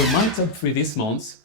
So my top 3 this month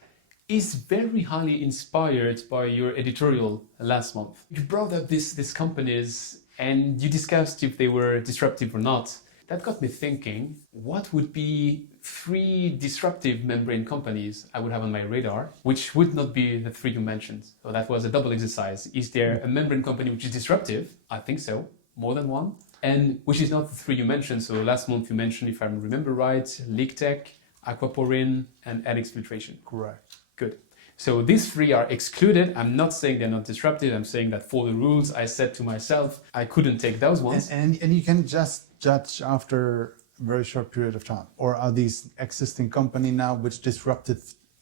is very highly inspired by your editorial last month. You brought up these companies and you discussed if they were disruptive or not. That got me thinking, what would be 3 disruptive membrane companies I would have on my radar, which would not be the 3 you mentioned? So that was a double exercise. Is there a membrane company which is disruptive? I think so, more than one. And which is not the 3 you mentioned. So last month you mentioned, if I remember right, leak tech, aquaporin, and Helix filtration. Correct. Good. So these 3 are excluded. I'm not saying they're not disruptive. I'm saying that for the rules I set to myself, I couldn't take those ones. And you can just judge after a very short period of time. Or are these existing company now which disrupted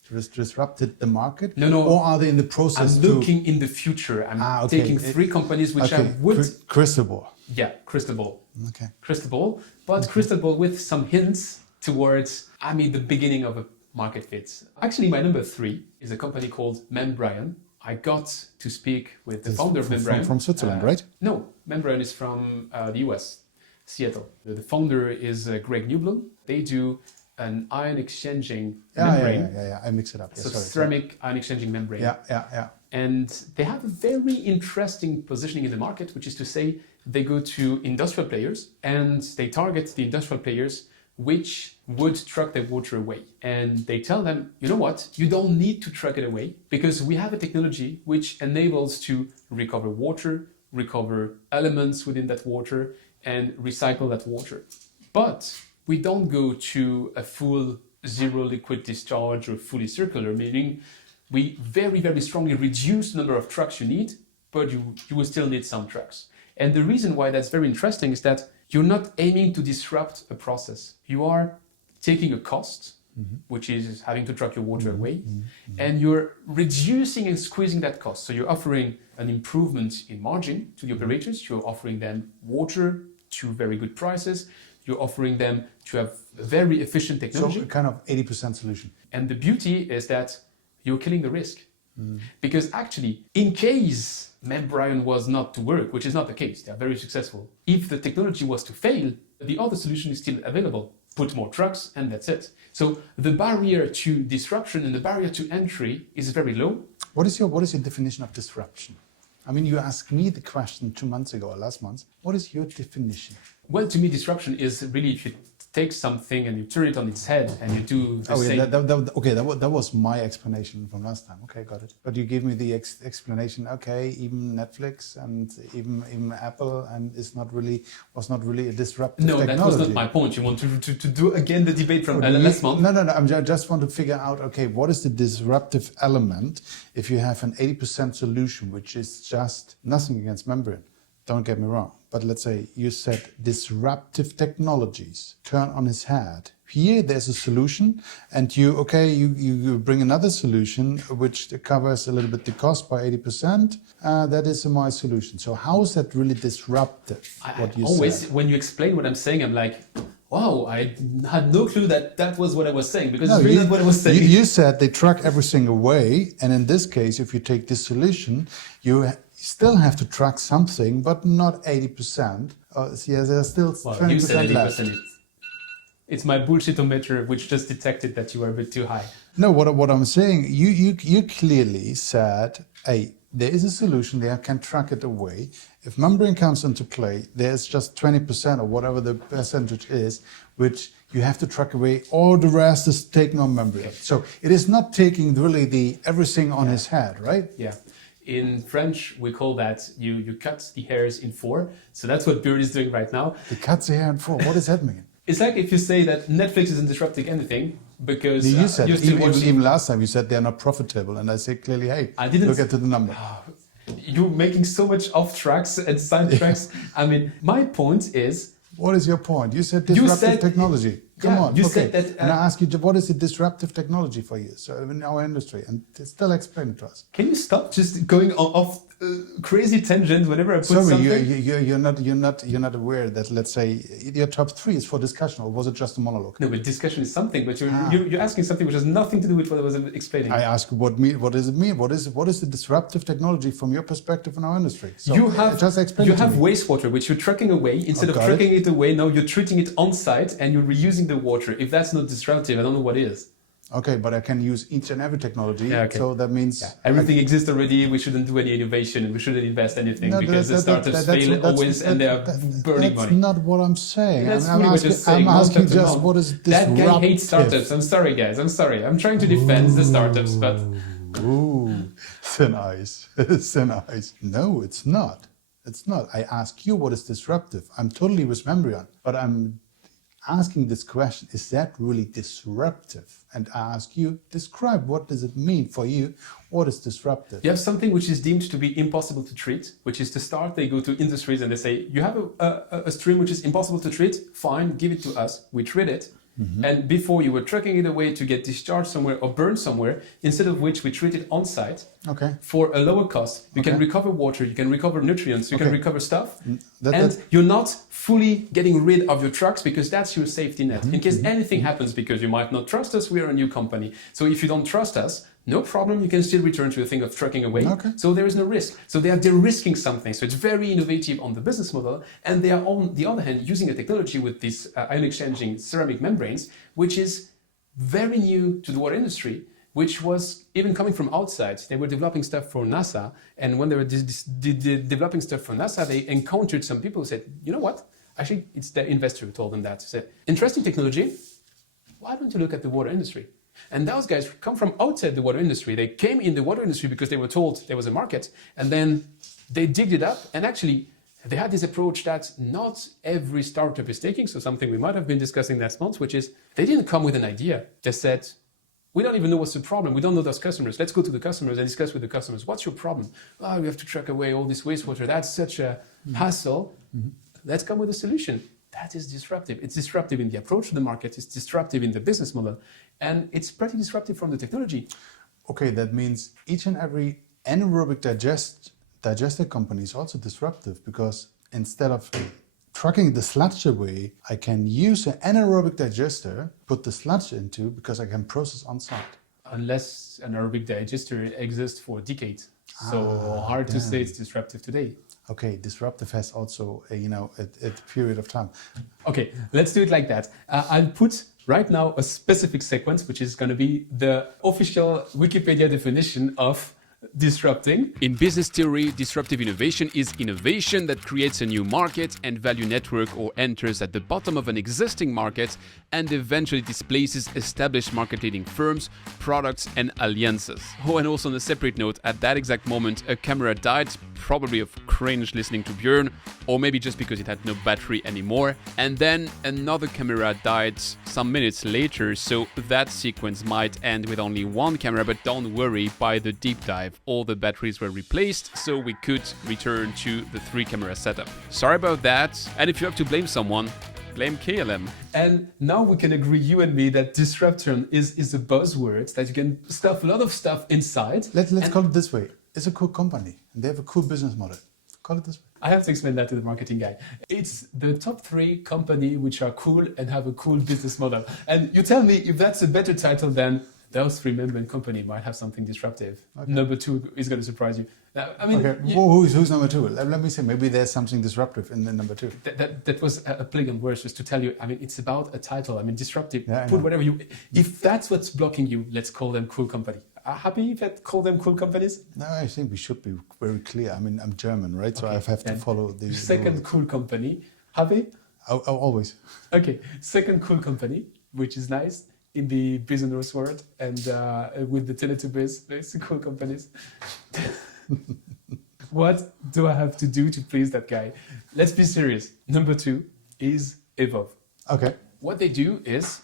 the market? No. Or are they in the process? I'm looking in the future. I'm taking 3 companies which I would... Crystal ball. Yeah, crystal ball. Okay. Crystal ball, but crystal ball with some hints towards, the beginning of a market fit. Actually, my number 3 is a company called Membrane. I got to speak with the founder of Membrane. From Switzerland, right? No, Membrane is from the US, Seattle. The founder is Greg Newblum. They do an ion exchanging membrane. Yeah. I mix it up. So ceramic ion exchanging membrane. Yeah. And they have a very interesting positioning in the market, which is to say they go to industrial players and they target the industrial players which would truck their water away. And they tell them, you know what, you don't need to truck it away because we have a technology which enables to recover water, recover elements within that water, and recycle that water. But we don't go to a full zero liquid discharge or fully circular, meaning we very, very strongly reduce the number of trucks you need, but you will still need some trucks. And the reason why that's very interesting is that you're not aiming to disrupt a process. You are taking a cost, which is having to truck your water away, and you're reducing and squeezing that cost. So you're offering an improvement in margin to the operators. You're offering them water to very good prices. You're offering them to have a very efficient technology. So kind of 80% solution. And the beauty is that you're killing the risk. Because actually, in case Membrane was not to work, which is not the case, they're very successful. If the technology was to fail, the other solution is still available. Put more trucks and that's it. So the barrier to disruption and the barrier to entry is very low. What is your definition of disruption? You asked me the question 2 months ago or last month. What is your definition? Well, to me, disruption is really if you take something and you turn it on its head and you do the same. That was my explanation from last time. Okay, got it. But you gave me the explanation. Okay, even Netflix and even Apple and was not really a disruptive technology. That was not my point. You want to do again the debate from last month? No. I just want to figure out. Okay, what is the disruptive element if you have an 80% solution, which is just nothing against membrane? Don't get me wrong, but let's say you said disruptive technologies turn on its head. Here there's a solution and you bring another solution which covers a little bit the cost by 80%. That is my solution. So how is that really disruptive? When you explain what I'm saying, I'm like, wow, I had no clue that was what I was saying because it's really not what I was saying. You said they truck everything away, and in this case, if you take this solution, you still have to truck something, but not 80%. There's still 20% left. It's my bullshitometer which just detected that you were a bit too high. No, what I'm saying, you clearly said, hey, there is a solution, they can truck it away. If membrane comes into play, there's just 20% or whatever the percentage is, which you have to truck away. All the rest is taken on membrane. So it is not taking really everything on his head, right? Yeah. In French, we call that you cut the hairs in 4. So that's what Björn is doing right now. He cuts the hair in 4. What does that mean? It's like if you say that Netflix isn't disrupting anything because you said you're still watching. Even last time you said they're not profitable, and I say clearly, hey, look at the number. You're making so much off tracks and side tracks. My point is. What is your point? You said disruptive technology. Come on. You said that. And I ask you, what is the disruptive technology for you? So in our industry, and still explain it to us. Can you stop just going off crazy tangent whenever I put something? You're not aware that, let's say, your top 3 is for discussion, or was it just a monologue? No, but discussion is something. But you're asking something which has nothing to do with what I was explaining. I ask what does it mean? What is the disruptive technology from your perspective in our industry? So you have wastewater which you're trucking away. Instead of trucking it away, now you're treating it on site and you're reusing the water. If that's not disruptive, I don't know what is. Okay, but I can use each and every technology. Yeah, okay. So that means everything exists already. We shouldn't do any innovation and we shouldn't invest anything because the startups fail always and they are burning money. That's not what I'm saying. That's I'm really what you're saying. I'm asking just what is disruptive. That guy hates startups. I'm sorry, guys. I'm sorry. I'm trying to defend the startups, but... Ooh, thin ice. Thin ice. No, it's not. It's not. I ask you what is disruptive. I'm totally with Membrion, but I'm asking this question, is that really disruptive? And I ask you, describe what does it mean for you? What is disruptive? You have something which is deemed to be impossible to treat, which is to start, they go to industries and they say, you have a stream which is impossible to treat, fine, give it to us, we treat it. Mm-hmm. And before you were trucking it away to get discharged somewhere or burned somewhere, instead of which we treat it on site for a lower cost. You can recover water, you can recover nutrients, you can recover stuff. And you're not fully getting rid of your trucks because that's your safety net. In case anything happens, because you might not trust us, we are a new company. So if you don't trust us, no problem, you can still return to the thing of trucking away. So there is no risk. So they are de-risking something. So it's very innovative on the business model. And they are, on the other hand, using a technology with these ion exchanging ceramic membranes, which is very new to the water industry, which was even coming from outside. They were developing stuff for NASA. And when they were developing stuff for NASA, they encountered some people who said, you know what? Actually, it's the investor who told them that. Said, interesting technology. Why don't you look at the water industry? And those guys come from outside the water industry. They came in the water industry because they were told there was a market, and then they digged it up. And actually, they had this approach that not every startup is taking. So something we might have been discussing last month, which is they didn't come with an idea. They said, we don't even know what's the problem. We don't know those customers. Let's go to the customers and discuss with the customers. What's your problem? Oh, we have to truck away all this wastewater. That's such a hassle. Let's come with a solution. That is disruptive. It's disruptive in the approach to the market. It's disruptive in the business model. And it's pretty disruptive from the technology. Okay, that means each and every anaerobic digester company is also disruptive because instead of trucking the sludge away, I can use an anaerobic digester, put the sludge into because I can process on site. Unless an anaerobic digester exists for decades. So hard to say it's disruptive today. Okay, disruptive has also a period of time. Okay, let's do it like that. I'll put right now a specific sequence, which is going to be the official Wikipedia definition of disrupting. In business theory, disruptive innovation is innovation that creates a new market and value network or enters at the bottom of an existing market and eventually displaces established market-leading firms, products, and alliances. Oh, and also on a separate note, at that exact moment, a camera died, probably of cringe listening to Björn, or maybe just because it had no battery anymore. And then another camera died some minutes later, so that sequence might end with only one camera, but don't worry, by the deep dive, all the batteries were replaced, so we could return to the 3-camera setup. Sorry about that, and if you have to blame someone, blame KLM. And now we can agree, you and me, that disruption is a buzzword, that you can stuff a lot of stuff inside. Let's call it this way. It's a cool company, and they have a cool business model. Call it this way. I have to explain that to the marketing guy. It's the top 3 companies which are cool and have a cool business model. And you tell me if that's a better title than those 3 member company might have something disruptive. Okay. Number 2 is going to surprise you. I mean, okay. Who's number 2? Let me say, maybe there's something disruptive in the number 2. That was a play on words, just to tell you. I mean, it's about a title. I mean, disruptive. Yeah, put whatever you. If that's what's blocking you, let's call them cool company. Happy if I call them cool companies? No, I think we should be very clear. I mean, I'm German, right? So I have to follow the second cool company. Happy? Always. Okay, second cool company, which is nice in the business world and with the Teletubbies, it's cool companies. What do I have to do to please that guy? Let's be serious. Number 2 is Evolve. Okay. What they do is,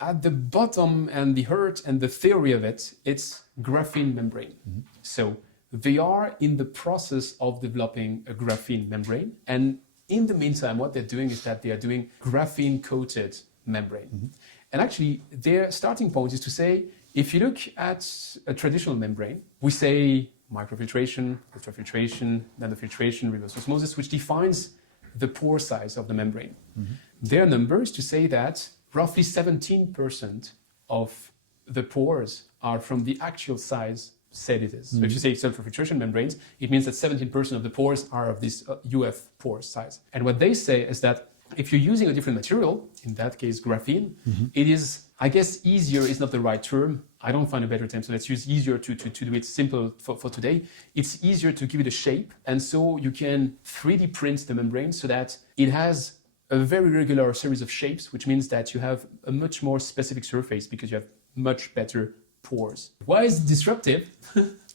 at the bottom and the heart and the theory of it, it's graphene membrane. Mm-hmm. So they are in the process of developing a graphene membrane. And in the meantime, what they're doing is that they are doing graphene-coated membrane. Mm-hmm. And actually, their starting point is to say, if you look at a traditional membrane, we say microfiltration, ultrafiltration, nanofiltration, reverse osmosis, which defines the pore size of the membrane. Mm-hmm. Their number is to say that roughly 17% of the pores are from the actual size said it is. Mm-hmm. So if you say ultrafiltration membranes, it means that 17% of the pores are of this UF pore size. And what they say is that if you're using a different material, in that case graphene, mm-hmm. it is I guess easier is not the right term. I don't find a better term, so let's use easier to do it simple for today. It's easier to give it a shape, and so you can 3D print the membrane so that it has a very regular series of shapes, which means that you have a much more specific surface because you have much better pores. Why is it disruptive?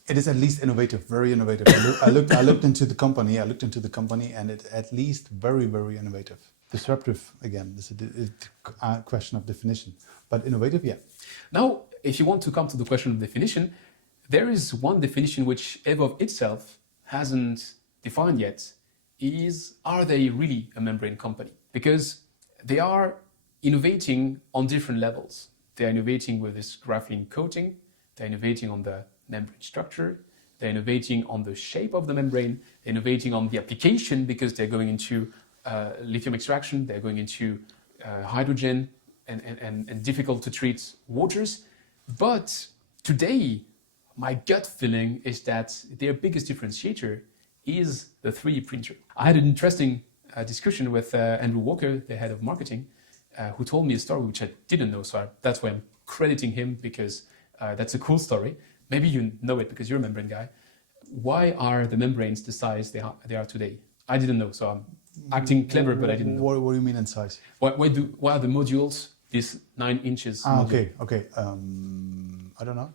It is at least innovative, very innovative. I looked into the company, and it at least very, very innovative. Disruptive, again, this is a question of definition, but innovative, yeah. Now, if you want to come to the question of definition, there is one definition which Evolve itself hasn't defined yet, are they really a membrane company? Because they are innovating on different levels. They are innovating with this graphene coating, they're innovating on the membrane structure, they're innovating on the shape of the membrane, they're innovating on the application because they're going into lithium extraction, they're going into hydrogen and difficult to treat waters. But today, my gut feeling is that their biggest differentiator is the 3D printer. I had an interesting discussion with Andrew Walker, the head of marketing, who told me a story which I didn't know. So that's why I'm crediting him, because that's a cool story. Maybe you know it because you're a membrane guy. Why are the membranes the size they are today? I didn't know, so I'm acting clever, but I didn't know. What do you mean in size? Why are the modules this 9 inches? Okay. I don't know.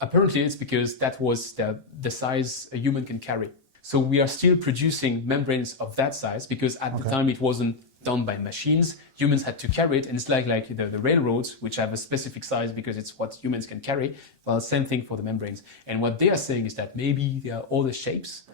Apparently, it's because that was the size a human can carry. So we are still producing membranes of that size because at the time it wasn't done by machines. Humans had to carry it, and it's like the railroads, which have a specific size because it's what humans can carry. Well, same thing for the membranes. And what they are saying is that maybe there are all the shapes,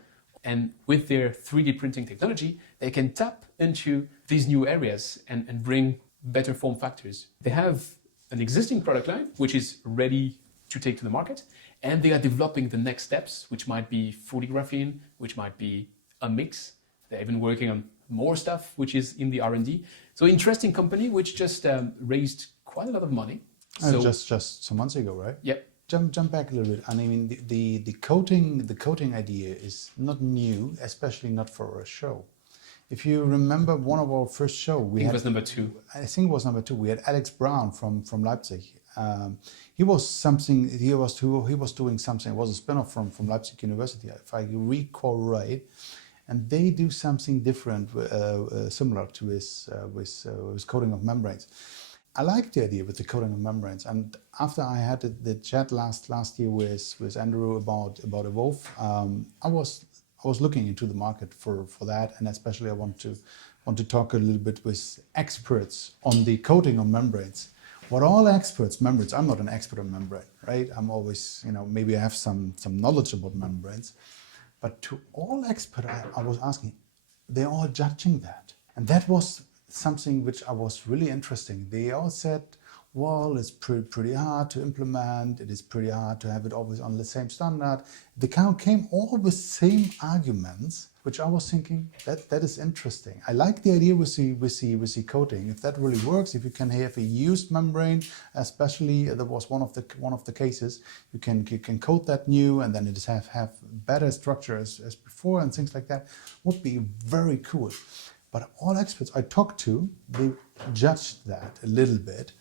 and with their 3D printing technology, they can tap into these new areas and bring better form factors. They have an existing product line, which is ready to take to the market, and they are developing the next steps, which might be fully graphene, which might be a mix. They're even working on more stuff, which is in the R&D. So interesting company, which just raised quite a lot of money. So just some months ago, right? Yeah. Jump back a little bit. I mean, the coating idea is not new, especially not for a show. If you remember one of our first show, I think it was number 2. I think it was number 2. We had Alex Brown from Leipzig. He was doing something. It was a spin-off from Leipzig University, if I recall right. And they do something different, similar to his coating of membranes. I like the idea with the coating of membranes. And after I had the chat last year with Andrew about Evolve, I was looking into the market for that, and especially I want to talk a little bit with experts on the coating of membranes. What all experts, membranes, I'm not an expert on membrane, right? I'm always, maybe I have some knowledge about membranes, but to all experts, I was asking, they're all judging that. And that was something which I was really interesting. They all said, well, it's pretty hard to implement. It is pretty hard to have it always on the same standard. They came all with same arguments, which I was thinking that is interesting. I like the idea with the coating. If that really works, if you can have a used membrane, especially that was one of the cases, you can coat that new, and then it is have better structure as before and things like that. Would be very cool. But all experts I talked to, they judged that a little bit.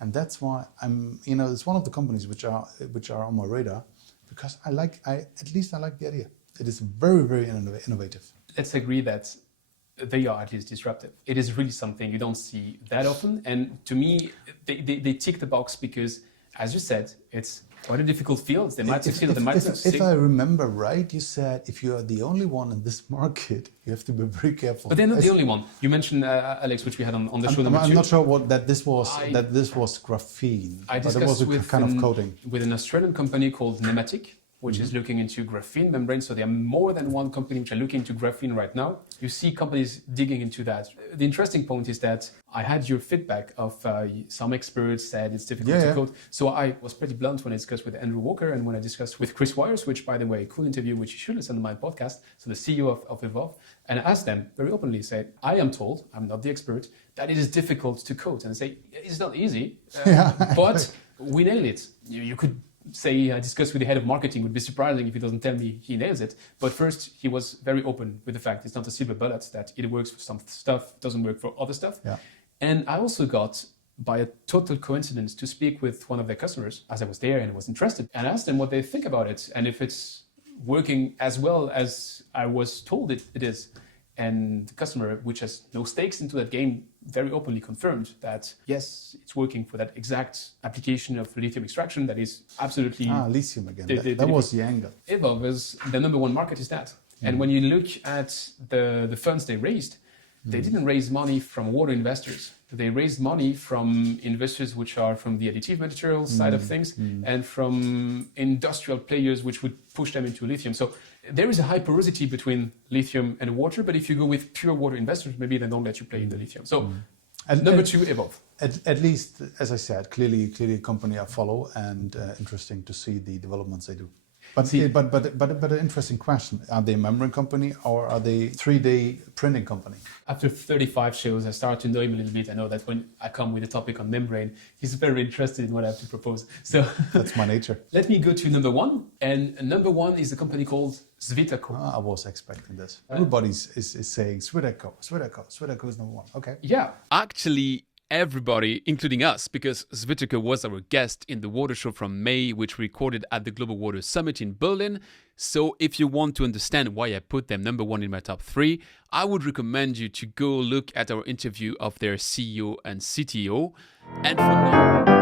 And that's why it's one of the companies which are on my radar, because I like the idea. It is very, very innovative. Let's agree that they are at least disruptive. It is really something you don't see that often. And to me, they tick the box because, as you said, it's quite a difficult field. They might succeed or they might not succeed. If I remember right, you said if you are the only one in this market, you have to be very careful. But they're not the only one. You mentioned Alex, which we had on the show number 2. I'm not sure that this was graphene. I discussed with an Australian company called Nematic, which is looking into graphene membranes. So there are more than one company which are looking into graphene right now. You see companies digging into that. The interesting point is that I had your feedback of some experts said it's difficult to coat. So I was pretty blunt when I discussed with Andrew Walker and when I discussed with Chris Wires, which, by the way, cool interview, which you should listen to my podcast, so the CEO of Evolve. And I asked them very openly, say, I am told, I'm not the expert, that it is difficult to coat. And I say, it's not easy, but we nail it. You could say I discussed with the head of marketing. Would be surprising if he doesn't tell me he nails it. But first, he was very open with the fact it's not a silver bullet, that it works for some stuff, doesn't work for other stuff. Yeah. And I also got by a total coincidence to speak with one of their customers as I was there and was interested, and asked them what they think about it and if it's working as well as I was told it is. And the customer, which has no stakes into that game, very openly confirmed that yes, it's working for that exact application of lithium extraction that is absolutely... lithium again. That was the angle. Evolve is the number one market is that. And when you look at the funds they raised, they didn't raise money from water investors. They raised money from investors which are from the additive materials side of things and from industrial players which would push them into lithium. So there is a high porosity between lithium and water, but if you go with pure water investors, maybe they don't let you play in the lithium. So number two, Evolve. At least, as I said, clearly a company I follow, and interesting to see the developments they do. But an interesting question: are they a membrane company or are they 3D printing company? After 35 shows, I start to know him a little bit. I know that when I come with a topic on membrane, he's very interested in what I have to propose. So that's my nature. Let me go to number one, and number one is a company called Svitaco. I was expecting this. Everybody is saying Svitaco is number one. Okay. Yeah. Actually, everybody, including us, because Svitaco was our guest in the water show from May, which we recorded at the Global Water Summit in Berlin. So if you want to understand why I put them number one in my top 3, I would recommend you to go look at our interview of their CEO and CTO. And for now...